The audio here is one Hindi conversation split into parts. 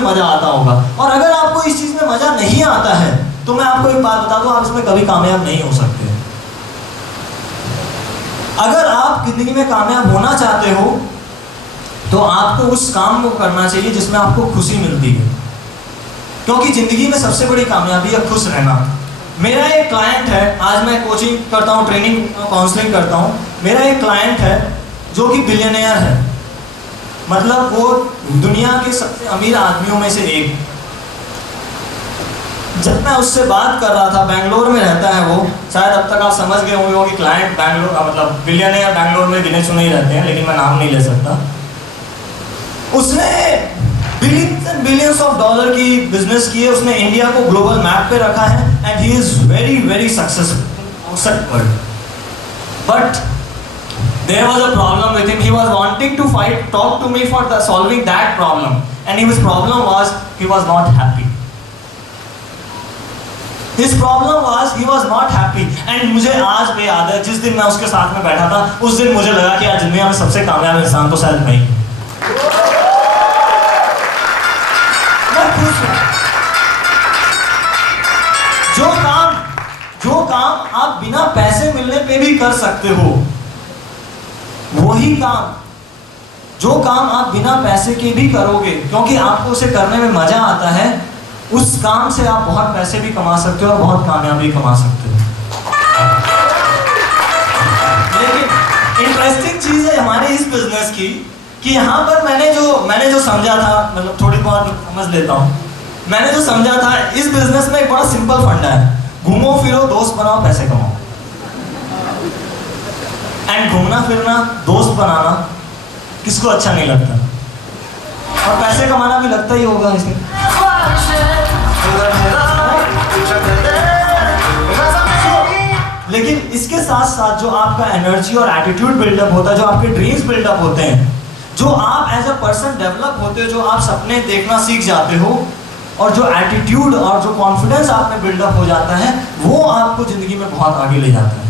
में मजा आता होगा। और अगर आपको इस चीज में मजा नहीं आता है तो मैं आपको एक बात बता दूं, आप इसमें कभी कामयाब नहीं हो सकते। अगर आप जिंदगी में कामयाब होना चाहते हो तो आपको उस काम को करना चाहिए जिसमें आपको खुशी मिलती है, क्योंकि जिंदगी में सबसे बड़ी कामयाबी है खुश रहना। मेरा एक क्लाइंट है, आज मैं कोचिंग करता हूँ, ट्रेनिंग काउंसलिंग करता हूँ। मेरा एक क्लाइंट है जो कि बिलियनियर है, मतलब वो दुनिया के सबसे अमीर आदमियों में से एक। जब मैं उससे बात कर रहा था, बैंगलोर में रहता है वो, शायद अब तक आप समझ गए होंगे कि क्लाइंट बैंगलोर, मतलब बिलियनियर बैंगलोर में गिने चुने ही रहते हैं, लेकिन मैं नाम नहीं ले सकता। उसने billions and billions of dollar की बिजनेस की है, उसने इंडिया को ग्लोबल मैप पे रखा है and he is very very successful. But there was a problem with him. He was wanting to talk to me for solving that problem, and his problem was he was not happy. His problem was he was not happy. And मुझे आज भी याद है, जिस दिन मैं उसके साथ में बैठा था, उस दिन मुझे लगा कि आज दुनिया में सबसे कामयाब इंसान तो शायद मैं ही हूं। मैं खुश हूं। जो काम आप बिना पैसे मिलने पे भी कर सकते हो, वही काम, जो काम आप बिना पैसे के भी करोगे क्योंकि आपको उसे करने में मजा आता है, उस काम से आप बहुत पैसे भी कमा सकते हो और बहुत कामयाबी कमा सकते हो। लेकिन इंटरेस्टिंग चीज है हमारे इस बिजनेस की कि यहाँ पर मैंने जो समझा था, मतलब थोड़ी बहुत समझ लेता हूँ, मैंने जो समझा था, इस बिजनेस में एक बड़ा सिंपल फंडा है, घूमो फिरो दोस्त बनाओ पैसे कमाओ। एंड घूमना फिरना दोस्त बनाना किसको अच्छा नहीं लगता, और पैसे कमाना भी लगता ही होगा इसमें। लेकिन इसके साथ साथ जो आपका एनर्जी और एटीट्यूड बिल्डअप होता है, जो आपके ड्रीम्स बिल्डअप होते हैं, जो आप एज अ पर्सन डेवलप होते हो, जो आप सपने देखना सीख जाते हो, और जो एटीट्यूड और जो कॉन्फिडेंस आप में बिल्डअप हो जाता है, वो आपको जिंदगी में बहुत आगे ले जाता है,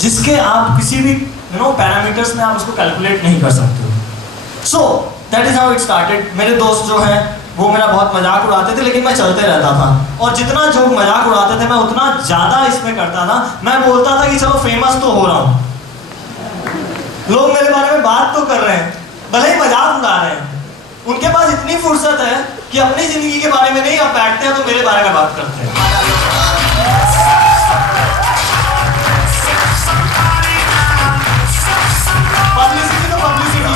जिसके आप किसी भी पैरामीटर्स में आप उसको कैलकुलेट नहीं कर सकते हो। So that is how it started. मेरे दोस्त जो हैं वो मेरा बहुत मजाक उड़ाते थे, लेकिन मैं चलते रहता था, और जितना जो मजाक उड़ाते थे मैं उतना ज्यादा इसमें करता था। मैं बोलता था कि चलो फेमस तो हो रहा हूं, लोग मेरे बारे में बात तो कर रहे हैं, भले ही मजाक उड़ा रहे हैं। उनके पास इतनी फुर्सत है कि अपनी जिंदगी के बारे में नहीं, अब बैठते हैं तो मेरे बारे में बात करते हैं। पब्लिसिटी तो पब्लिसिटी हो।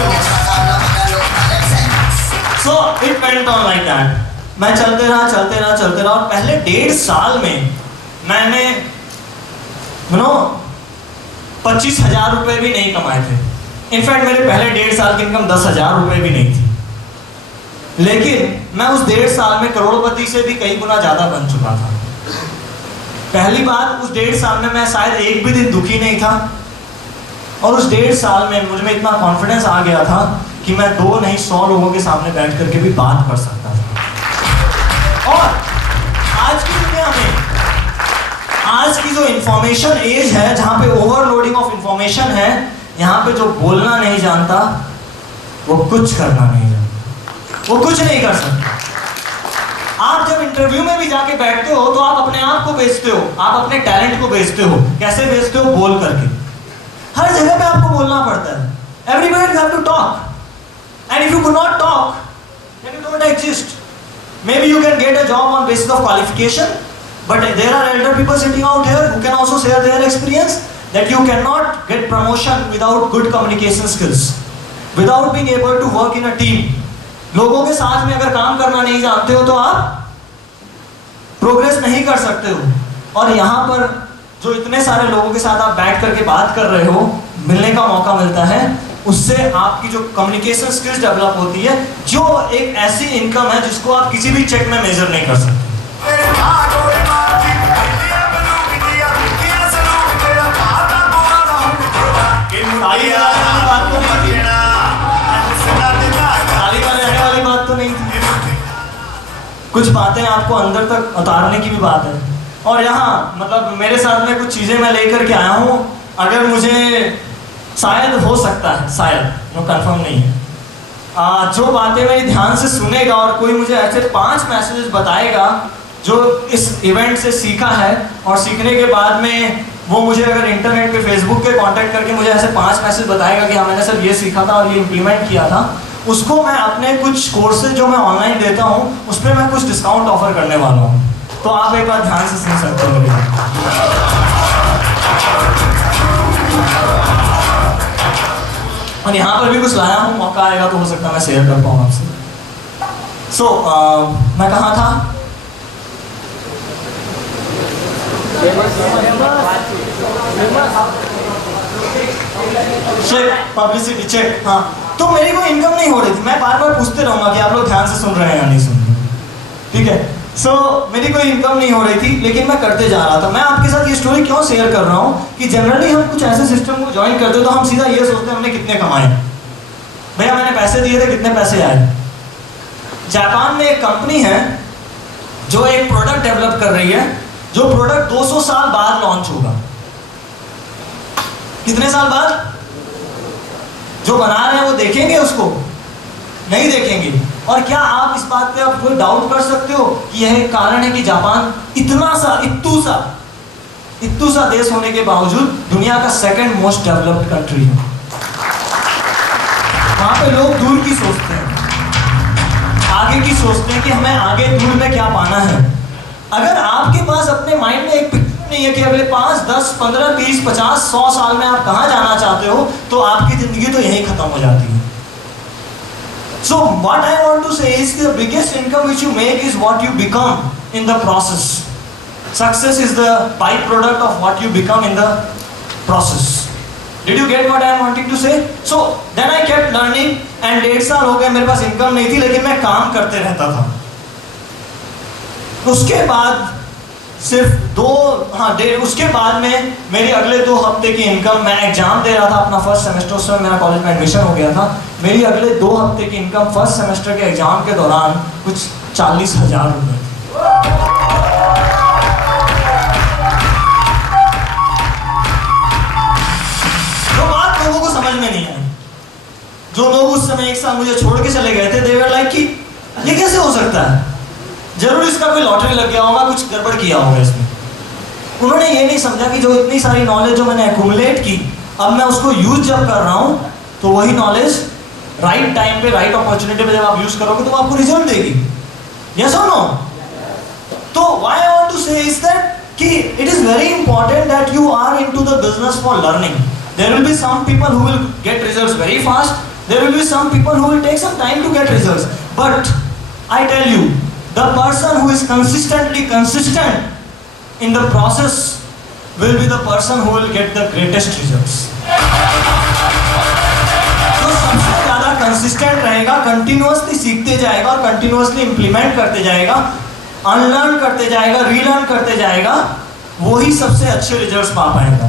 So it went on like that. मैं चलते रहा, और पहले 1.5 साल में मैंने 25,000 रुपए भी नहीं कमाए थे। इनफैक्ट मेरे पहले 1.5 साल की इनकम 10,000 रुपए भी नहीं थी, लेकिन मैं उस 1.5 साल में करोड़पति से भी कई गुना ज्यादा बन चुका था। पहली बात, उस 1.5 साल में मैं शायद एक भी दिन दुखी नहीं था, और उस 1.5 साल में मुझ में इतना कॉन्फिडेंस आ गया था कि मैं 2 नहीं 100 लोगों के सामने बैठ करके भी बात कर सकता था। और आज की दुनिया में, आज की जो इंफॉर्मेशन एज है, जहाँ पे ओवरलोडिंग ऑफ इंफॉर्मेशन है, यहाँ पे जो बोलना नहीं जानता वो कुछ करना नहीं जानता, वो कुछ नहीं कर सकता। आप जब इंटरव्यू में भी जाके बैठते हो तो आप अपने आप को बेचते हो, आप अपने टैलेंट को बेचते हो। कैसे बेचते हो? बोल करके। हर जगह पे आपको बोलना पड़ता है। Everybody have to talk, and if you could not talk, then you don't exist. Maybe you can get a job on basis of qualification, but there are elder people sitting out here who can also share their experience that you cannot get promotion without good communication skills, without being able to work in a team. लोगों के साथ में अगर काम करना नहीं जानते हो तो आप प्रोग्रेस नहीं कर सकते हो। और यहाँ पर जो इतने सारे लोगों के साथ आप बैठ करके बात कर रहे हो, मिलने का मौका मिलता है, उससे आपकी जो कम्युनिकेशन स्किल्स डेवलप होती है, जो एक ऐसी इनकम है जिसको आप किसी भी चेक में मेजर नहीं कर सकते। कुछ बातें आपको अंदर तक उतारने की भी बात है। और यहाँ मतलब मेरे साथ में कुछ चीजें मैं लेकर के आया हूँ, अगर मुझे शायद हो सकता है, शायद वो कंफर्म नहीं है, जो बातें मेरी ध्यान से सुनेगा और कोई मुझे ऐसे 5 मैसेजेस बताएगा जो इस इवेंट से सीखा है, और सीखने के बाद में वो मुझे अगर इंटरनेट पे फेसबुक पे कांटेक्ट करके मुझे ऐसे 5 मैसेज बताएगा कि हाँ मैंने सर ये सीखा था और ये इम्प्लीमेंट किया था, उसको मैं अपने कुछ कोर्सेज जो मैं ऑनलाइन देता हूँ उस पर मैं कुछ डिस्काउंट ऑफर करने वाला हूँ। तो आप एक बार ध्यान से सुन सकते हो मेरी। और यहाँ पर भी कुछ लाया हूँ, मौका आएगा तो हो सकता है मैं शेयर कर पाऊँ आपसे। मैं कहाँ था? Check publicity check. हाँ, तो मेरी कोई इनकम नहीं हो रही थी। मैं बार बार पूछते रहूंगा कि आप लोग ध्यान से सुन रहे हैं या नहीं सुन रहे, ठीक है। मेरी कोई इनकम नहीं हो रही थी, लेकिन मैं करते जा रहा था। मैं आपके साथ ये स्टोरी क्यों शेयर कर रहा हूँ कि जनरली हम कुछ ऐसे सिस्टम को ज्वाइन करते हो तो हम सीधा ये सोचते हैं हमने कितने कमाए, भैया मैंने पैसे दिए थे कितने पैसे आए। जापान में एक कंपनी है जो एक प्रोडक्ट डेवलप कर रही है, जो प्रोडक्ट 200 साल बाद लॉन्च होगा। कितने साल बाद? जो बना रहे हैं वो देखेंगे उसको? नहीं देखेंगे। और क्या आप इस बात पे आप कोई डाउट कर सकते हो कि यह एक कारण है कि जापान इत्तू सा देश होने के बावजूद दुनिया का 2nd मोस्ट डेवलप्ड कंट्री है। वहां पे लोग दूर की सोचते हैं, आगे की सोचते हैं कि हमें आगे दूर में क्या पाना है। अगर आपके पास अपने माइंड में एक पिक्चर नहीं है कि अगले 5, 10, 15, 20, 50, 100 साल में आप कहां जाना चाहते हो, तो आपकी जिंदगी तो यहीं खत्म हो जाती है। So what I want to say is the biggest income which you make is what you become in the process. Success is the byproduct of what you become in the process. Did you get what I am wanting to say? So then I kept learning and 1.5 साल हो गए मेरे पास इनकम नहीं थी, लेकिन मैं काम करते रहता था। उसके बाद उसके बाद में मेरी अगले 2 हफ्ते की इनकम, मैं एग्जाम दे रहा था अपना फर्स्ट सेमेस्टर, उस समय मेरा कॉलेज में एडमिशन हो गया था। मेरी अगले 2 हफ्ते की इनकम फर्स्ट सेमेस्टर के एग्जाम के दौरान कुछ 40,000 रुपए थी। तो बात लोगों को समझ में नहीं आई। जो लोग उस समय 1 साल मुझे छोड़ के चले गए थे, दे वर लाइक कि ये कैसे हो सकता है, जरूर इसका कोई लॉटरी लग गया होगा, कुछ गड़बड़ किया होगा इसमें। उन्होंने ये नहीं समझा कि जो इतनी सारी नॉलेज जो मैंने एक्यूमुलेट की, अब मैं उसको यूज जब कर रहा हूं तो वही नॉलेज राइट टाइम पे, राइट अपॉर्चुनिटी पे जब आप यूज करोगे तो आपको रिजल्ट देगी। यस और नो? तो why I want to say is that कि it is very important that you are into the business for learning. There will be some people who will get results very fast, there will be some people who will take some time to get results, but I tell you, the person who is consistently consistent in the process will be the person who will get the greatest results. जो सबसे ज्यादा कंसिस्टेंट रहेगा, कंटिन्यूअसली सीखते जाएगा और कंटिन्यूअसली इंप्लीमेंट करते जाएगा, अनलर्न करते जाएगा, रीलर्न करते जाएगा, वही सबसे अच्छे रिजल्ट्स पा पाएगा।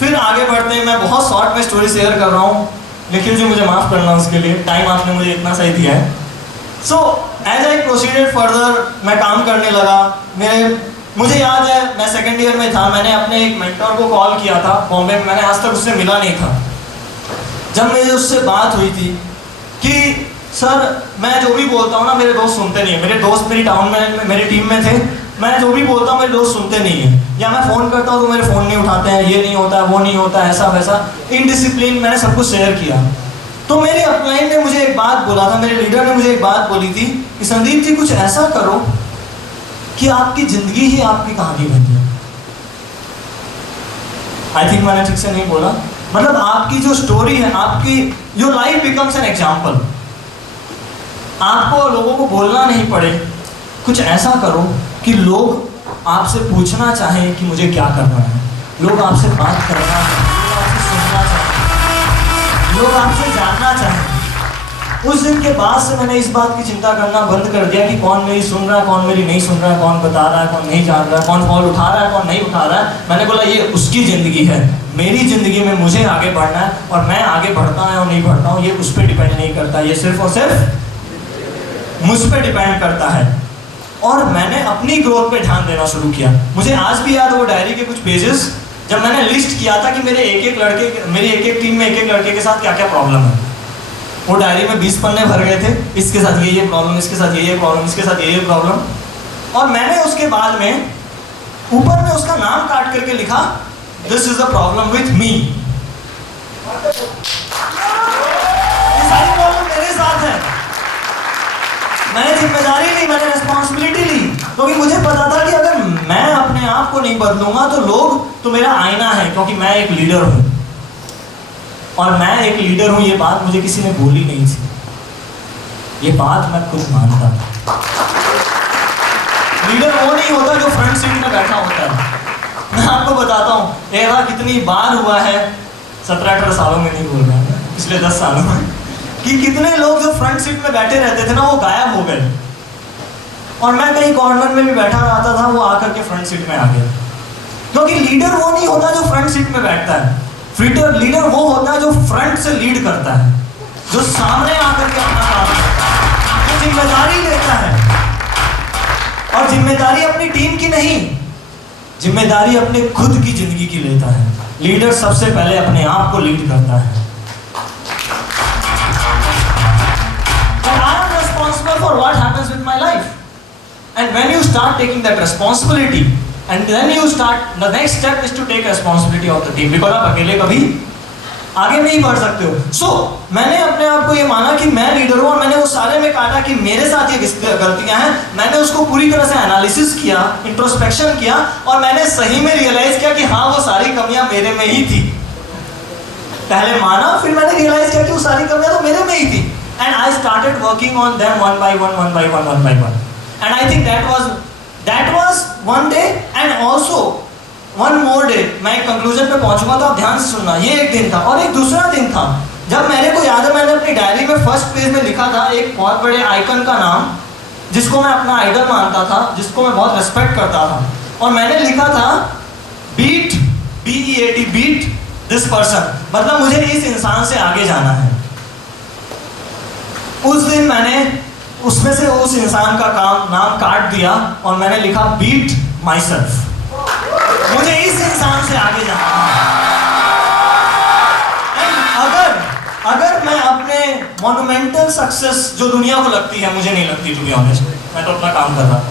फिर आगे बढ़ते हैं। मैं बहुत शॉर्ट में स्टोरी शेयर कर रहा हूँ, निखिल जी मुझे माफ करना उसके लिए, टाइम आपने मुझे इतना सही दिया है। So as I proceeded further, मैं काम करने लगा। मुझे याद है मैं 2nd ईयर में था, मैंने अपने एक मेंटर को कॉल किया था बॉम्बे में, मैंने आज तक उससे मिला नहीं था। जब मेरी उससे बात हुई थी कि सर मैं जो भी बोलता हूँ ना मेरे दोस्त सुनते नहीं है, मेरे दोस्त मेरी टाउन में मेरी टीम में थे, मैं जो भी बोलता हूँ मेरे दोस्त सुनते नहीं है, या मैं फ़ोन करता हूँ तो मेरे फ़ोन नहीं उठाते हैं, ये नहीं होता है, वो नहीं होता है, ऐसा वैसा इनडिसिप्लिन, मैंने सब कुछ शेयर किया। तो मेरे अपलाइन ने मुझे एक बात बोला था, मेरे लीडर ने मुझे एक बात बोली थी कि संदीप जी कुछ ऐसा करो कि आपकी जिंदगी ही आपकी कहानी बन जाए। आई थिंक मैंने ठीक से नहीं बोला, मतलब आपकी जो स्टोरी है, आपकी your life becomes an example. आपको लोगों को बोलना नहीं पड़े, कुछ ऐसा करो कि लोग आपसे पूछना चाहें कि मुझे क्या करना है, लोग आपसे बात करना चाहें, लोग आपसे सुनना चाहें, लोग आपसे जानना चाहें। उस दिन के बाद से मैंने इस बात की चिंता करना बंद कर दिया कि कौन मेरी सुन रहा है, कौन मेरी नहीं सुन रहा है, कौन बता रहा है, कौन नहीं जान रहा है, कौन कॉल उठा रहा है, कौन नहीं उठा रहा है। मैंने बोला ये उसकी ज़िंदगी है, मेरी ज़िंदगी में मुझे आगे बढ़ना है, और मैं आगे बढ़ता हूँ और नहीं बढ़ता हूँ ये उस पर डिपेंड नहीं करता, ये सिर्फ और सिर्फ मुझ पर डिपेंड करता है। और मैंने अपनी ग्रोथ पे ध्यान देना शुरू किया। मुझे आज भी याद है वो डायरी के कुछ पेजेस, जब मैंने लिस्ट किया था कि मेरी एक एक टीम में एक एक लड़के के साथ क्या क्या प्रॉब्लम है। वो डायरी में 20 पन्ने भर गए थे, इसके साथ ये प्रॉब्लम, इसके साथ ये प्रॉब्लम, इसके साथ ये प्रॉब्लम। और मैंने उसके बाद में ऊपर में उसका नाम काट करके लिखा, this is the problem with me. ये सारी प्रॉब्लम मेरे साथ है। मैंने जिम्मेदारी ली, मैंने रिस्पॉन्सिबिलिटी ली, क्योंकि मुझे पता था कि अगर मैं अपने आप को नहीं बदलूंगा तो लोग तो मेरा आईना है, क्योंकि मैं एक लीडर हूं। और मैं एक लीडर हूं, ये बात मुझे किसी ने बोली नहीं थी, ये बात मैं खुद मानता था। लीडर वो नहीं होता जो फ्रंट सीट में बैठा होता है। मैं आपको बताता हूँ, ऐसा कितनी बार हुआ है, 17-18 सालों में नहीं बोल रहा, पिछले 10 सालों में, कि कितने लोग जो फ्रंट सीट में बैठे रहते थे ना, वो गायब हो गए। और मैं कहीं कॉर्नर में भी बैठा रहता था, वो आकर के फ्रंट सीट में आ गया। क्योंकि लीडर वो नहीं होता जो फ्रंट सीट में बैठता है, लीडर वो होता है जो फ्रंट से लीड करता है, जो सामने आकर के अपना काम करता है, जो जिम्मेदारी लेता है। और जिम्मेदारी अपनी टीम की नहीं, जिम्मेदारी अपने खुद की जिंदगी की लेता है। लीडर सबसे पहले अपने आप को लीड करता है। I am responsible for what happens with my life. And when you start taking that responsibility, and then you start, the next step is to take responsibility of the team, because आप अकेले कभी आगे नहीं बढ़ सकते हो। So, मैंने अपने आप को ये माना कि मैं लीडर हूँ, और मैंने उस सारे में काटा कि मेरे साथ ये गलतियां हैं। मैंने उसको पूरी तरह से एनालिसिस किया, इंट्रोस्पेक्शन किया, और मैंने सही में रियलाइज किया कि हाँ, वो सारी कमियां मेरे में ही थी। पहले माना, फिर मैंने रियलाइज किया कि वो सारी कमियां तो मेरे में ही थी। And I started working on them one by one. And I think that was one day, and also one more day. मैं एक कंक्लूजन पे पहुंचूंगा, तो आप ध्यान से सुनना। ये एक दिन था, और एक दूसरा दिन था जब मेरे को याद है, मैंने अपनी डायरी में फर्स्ट पेज में लिखा था एक बहुत बड़े आइकन का नाम, जिसको मैं अपना आइडल मानता था, जिसको मैं बहुत रिस्पेक्ट करता था। और मैंने लिखा था beat, BEAT, beat this person, मतलब मुझे इस इंसान से आगे जाना है। उस दिन मैंने उसमें से उस इंसान का नाम काट दिया, और मैंने लिखा बीट माई सेल्फ। मुझे इस इंसान से आगे जाना है। अगर मैं अपने मोन्यूमेंटल सक्सेस जो दुनिया को लगती है, मुझे नहीं लगती, टू बी ऑनेस्ट, मैं तो अपना काम कर रहा था।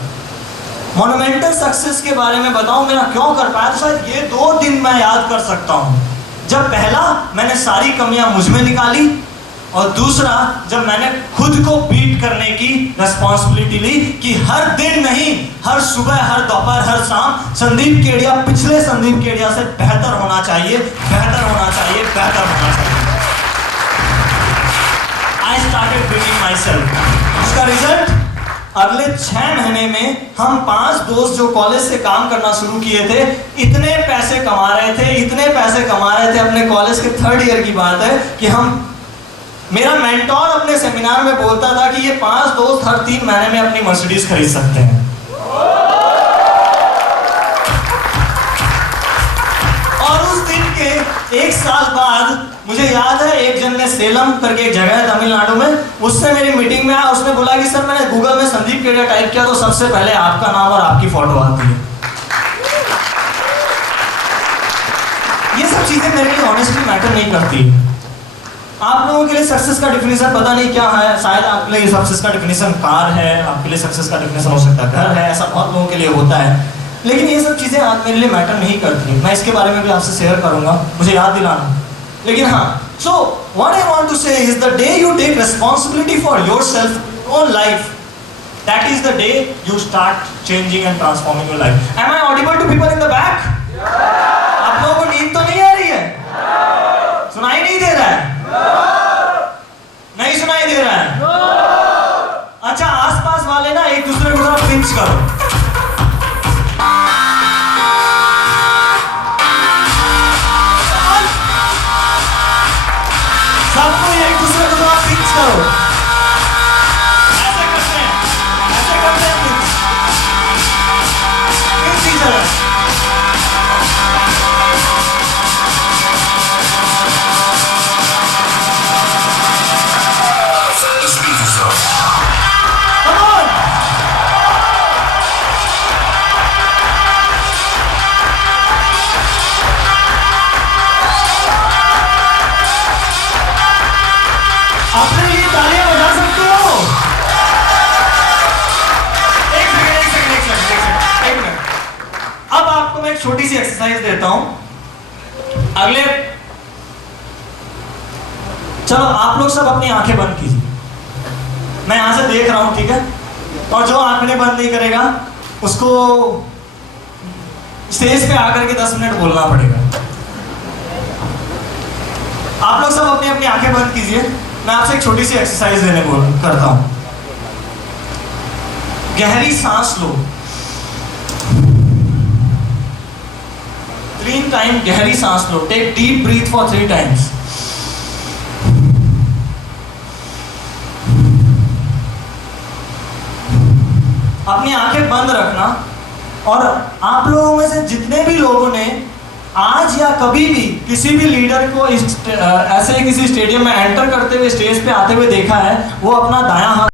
मोन्यूमेंटल सक्सेस के बारे में बताऊं मेरा क्यों कर पाया, तो शायद ये 2 दिन मैं याद कर सकता हूं। जब पहला मैंने सारी कमियां मुझ में निकाली, और दूसरा जब मैंने खुद को बीट करने की रिस्पॉन्सिबिलिटी ली कि हर दिन नहीं, हर सुबह, हर दोपहर, हर शाम संदीप केडिया पिछले संदीप केडिया से बेहतर होना चाहिए, बेहतर होना चाहिए, बेहतर होना चाहिए। I started beating myself. उसका रिजल्ट, अगले 6 महीने में हम 5 दोस्त जो कॉलेज से काम करना शुरू किए थे, इतने पैसे कमा रहे थे अपने कॉलेज के 3rd ईयर की बात है, कि मेरा मेंटोर अपने सेमिनार में बोलता था कि ये 5 दोस्त हर 3 महीने में अपनी मर्सिडीज खरीद सकते हैं। और उस दिन के 1 साल बाद मुझे याद है, एक जन ने सेलम करके एक जगह है तमिलनाडु में, उससे मेरी मीटिंग में आया। उसने बोला कि सर, मैंने गूगल में संदीप केडिया टाइप किया तो सबसे पहले आपका नाम और आपकी फोटो आती है। ये सब चीजें मेरे लिए ऑनेस्टली मैटर नहीं करती। आप लोगों के लिए सक्सेस का डिफिनेशन पता नहीं क्या है, शायद आपके लिए सक्सेस का डिफिनेशन कार है, आपके लिए सक्सेस का डिफिनेशन हो सकता है घर है, ऐसा बहुत लोगों के लिए होता है। लेकिन ये सब चीज़ें आज मेरे लिए मैटर नहीं करती। मैं इसके बारे में भी आपसे शेयर करूंगा, मुझे याद दिलाना। लेकिन हाँ, so what I want to say is the day you take responsibility for yourself, own life, that is the day you start changing and transforming your life. Am I audible to people in the back? आप लोगों को नींद तो नहीं आ रही है? सुनाई नहीं दे रहा है? नहीं सुनाई दे रहा है? अच्छा, आसपास वाले ना एक दूसरे को थोड़ा पिंच करो। सबको एक दूसरे को थोड़ा पिंच करो। ऐसे करते हैं पिंच की तरह। छोटी सी एक्सरसाइज देता हूं। अगले, चलो आप लोग सब अपनी आंखें बंद कीजिए, मैं यहां से देख रहा हूं, ठीक है? और जो आंखें बंद नहीं करेगा उसको स्टेज पे आकर के 10 मिनट बोलना पड़ेगा। आप लोग सब अपनी अपनी आंखें बंद कीजिए, मैं आपसे एक छोटी सी एक्सरसाइज करता हूं। गहरी सांस लो 3 टाइम, गहरी सांस लो। Take deep breath for 3 times. अपनी आंखें बंद रखना। और आप लोगों में से जितने भी लोगों ने आज या कभी भी किसी भी लीडर को ऐसे किसी स्टेडियम में एंटर करते हुए, स्टेज पे आते हुए देखा है, वो अपना दायां हाथ